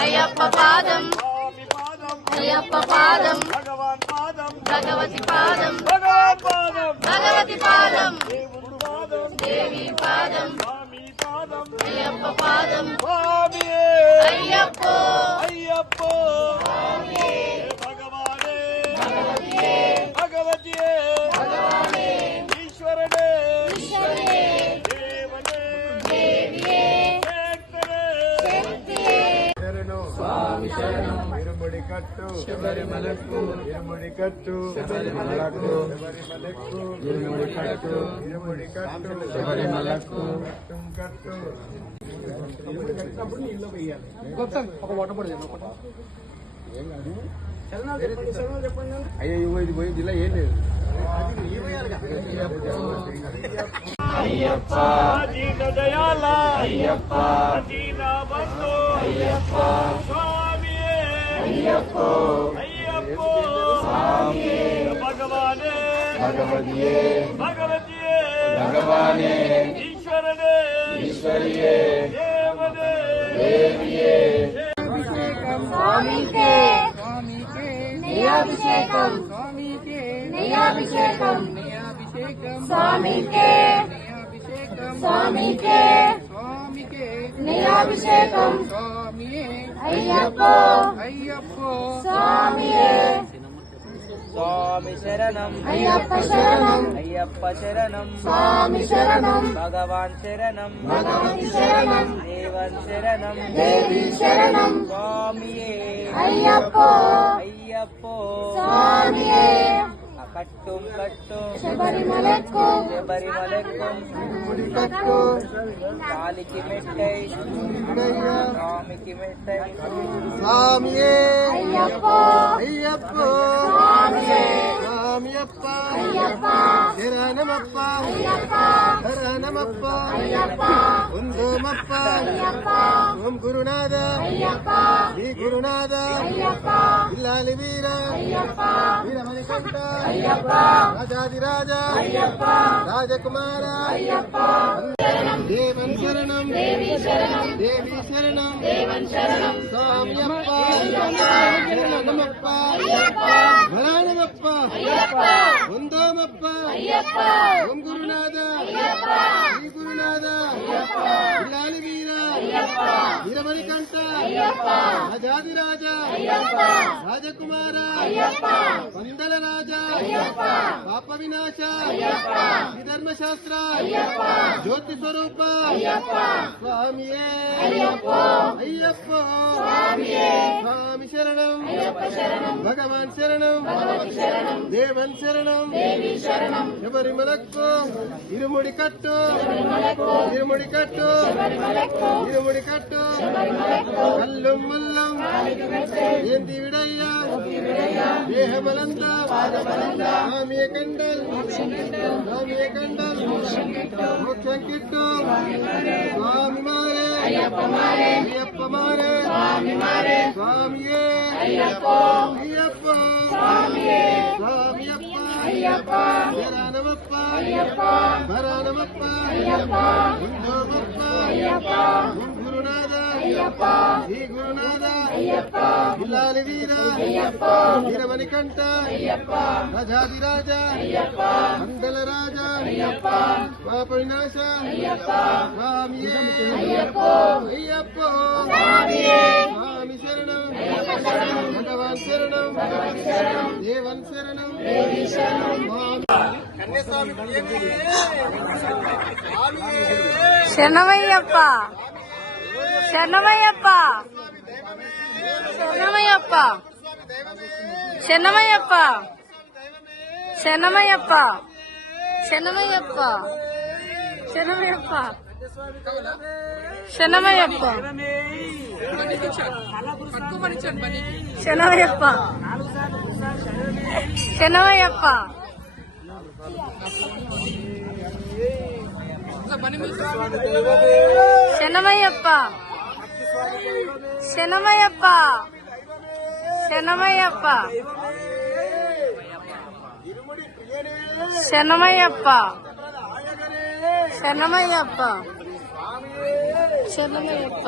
అయ్యప్ప పాదం అయ్యప్ప పాదం భగవతి పాదం భగవతి పాదం దేవి పాదం అయ్యప్ప పాదం అయ్యప్ప అయ్యప్ప భగవానే భగవతియే భగవానే ఈశ్వరనే ఈశ్వరనే దేవనే దేవియే స్వామి శరణం ఇరుముడి కట్టు శబరిమలకు ఇరుముడి కట్టు శబరిమలకు శబరిమలకు ఇరుముడి కట్టు ఇరుముడి కట్టు శబరిమలకు కట్టు కట్టినప్పుడు నీళ్ళు వేయాలి ఒక వాట పడదు ఏం కాదు చెప్పండి అయ్యో ఇది పోయింది ఇలా ఏం లేదు అయ్యప్ప దీన దయాల అయ్యప్ప దీన బంధు అయ్యప్ప స్వామియే అయ్యప్ప అయ్యప్ప స్వామియే భగవానే భగవతియే భగవతియే భగవానే ఈశ్వరనే ఈశ్వరియే దేవనే దేవియే స్వామికే స్వామికే నయాభిషేకం స్వామికే నయాభిషేకం స్వామికే స్వామికే స్వామికే నయాభిషేకం స్వామియే అయ్యప్ప అయ్యప్ప స్వామియే స్వామి శరణం అయ్యప్ప శరణం అయ్యప్ప శరణం స్వామి శరణం భగవాన్ శరణం భగవతి శరణం దేవన్ శరణం దేవి శరణం స్వామియే అయ్యప్ప అయ్యప్ప స్వామియే కట్tum కట్tum శబరిమలక్కు శబరిమలక్కు కట్టు కాలికి మెట్టై స్వామికి మెట్టై స్వామియే అయ్యప్ప అయ్యప్ప స్వామియే స్వామియప్ప అయ్యప్ప శరణమప్ప అయ్యప్ప శరణమప్ప అయ్యప్ప ఉందమప్ప అయ్యప్ప ఓం గురునాథ అయ్యప్ప శ్రీ గురునాథ అయ్యప్ప ఇల్లాలి వీర అయ్యప్ప వీరమణికంఠ అయ్యప్ప రాజాదిరాజ అయ్యప్ప రాజకుమార అయ్యప్ప దేవన్ శరణం దేవి శరణం దేవి శరణం దేవన్ శరణం స్వామియప్ప శరణమప్ప అయ్యప్ప భరణమప్ప అయ్యప్ప వందమప్ప అయ్యప్ప ఓం గురునాథ అయ్యప్ప శ్రీ గురునాథ అయ్యప్ప ఇల్లాలి వీర అయ్యప్ప వీరమణికంఠ అయ్యప్ప రాజాదిరాజ అయ్యప్ప రాజకుమార అయ్యప్ప వందల రాజ పాప వినాశ ధర్మశాస్త్ర జ్యోతి స్వరూప స్వామియే అయ్యప్ప స్వామి శరణం భగవాన్ శరణం దేవన్ శరణం శబరిమలక్కు ఇరుముడి కట్టు ఇరుముడి కట్టు ఇరుముడి కట్టు కల్లం మల్లం ఏంది విడయ్యా దేహమలంతా స్వామియే కండల్ స్వామియే కండల్ మోక్షం కిట్టు స్వామి మారే అయ్యప్ప మారే స్వామి మారే స్వామియే అయ్యప్ప అయ్యప్ప స్వామియే స్వామియప్ప అయ్యప్ప శరణమప్ప అయ్యప్ప భరణమప్ప అయ్యప్ప గుండమప్ప అయ్యప్ప గురునాథ శ్రీ గురునాథ ఇల్లాలి వీర వీరమణికంఠ రాజాదిరాజ మండల రాజ పాప వినాశ స్వామియే అయ్యప్పో స్వామి శరణం భగవాన్ శరణం దేవన్ శరణం శరణమయ్యప్ప శరణమయ్యప్ప శరణమయ్యప్ప శరణమయ్యప్ప శరణమయ్యప్ప శరణమయ్యప్ప శరణమయ్యప్ప శరణమయ్యప్ప శరణమయ్యప్ప శరణమయ్యప్ప శరణమయ్యప్ప శరణమయ్యప్ప శరణమయ్యప్ప శరణమయ్యప్ప శరణమయ్యప్ప శరణమయ్యప్ప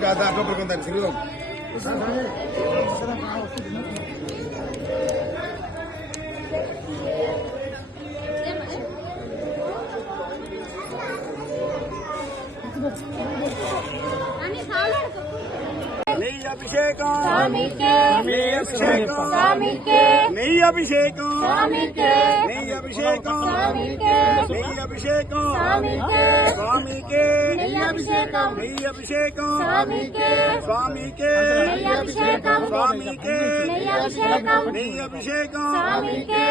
దాంట్లో పడుకుంటాను సిరుగు నెయ్యి అభిషేకం స్వామికే నెయ్యి అభిషేకం స్వామికే నెయ్యి అభిషేకం స్వామికే నెయ్యి అభిషేకం స్వామికే నెయ్యి అభిషేకం స్వామికే స్వామికే నెయ్యి అభిషేకం నెయ్యి అభిషేకం స్వామికే స్వామికే నెయ్యి అభిషేకం స్వామికే నెయ్యి అభిషేకం నెయ్యి అభిషేకం స్వామికే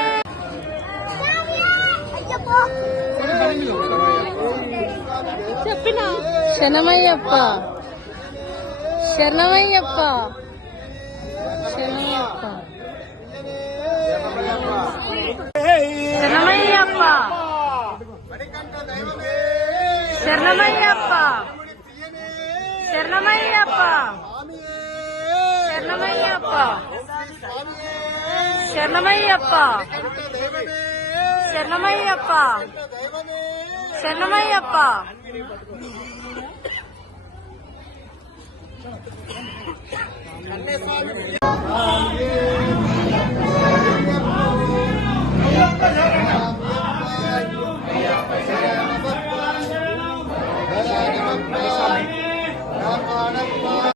చెప్పిన శరణమయ్యప్ప శరణమయ్యప్ప శరణమయ్యప్ప శరణమయ్యప్ప శరణమయ్యప్ప శరణమయ్యప్ప శరణమయ్యప్ప శరణమయ్యప్ప శరణమయ్యప్ప శరణమయ్యప్ప స్వామి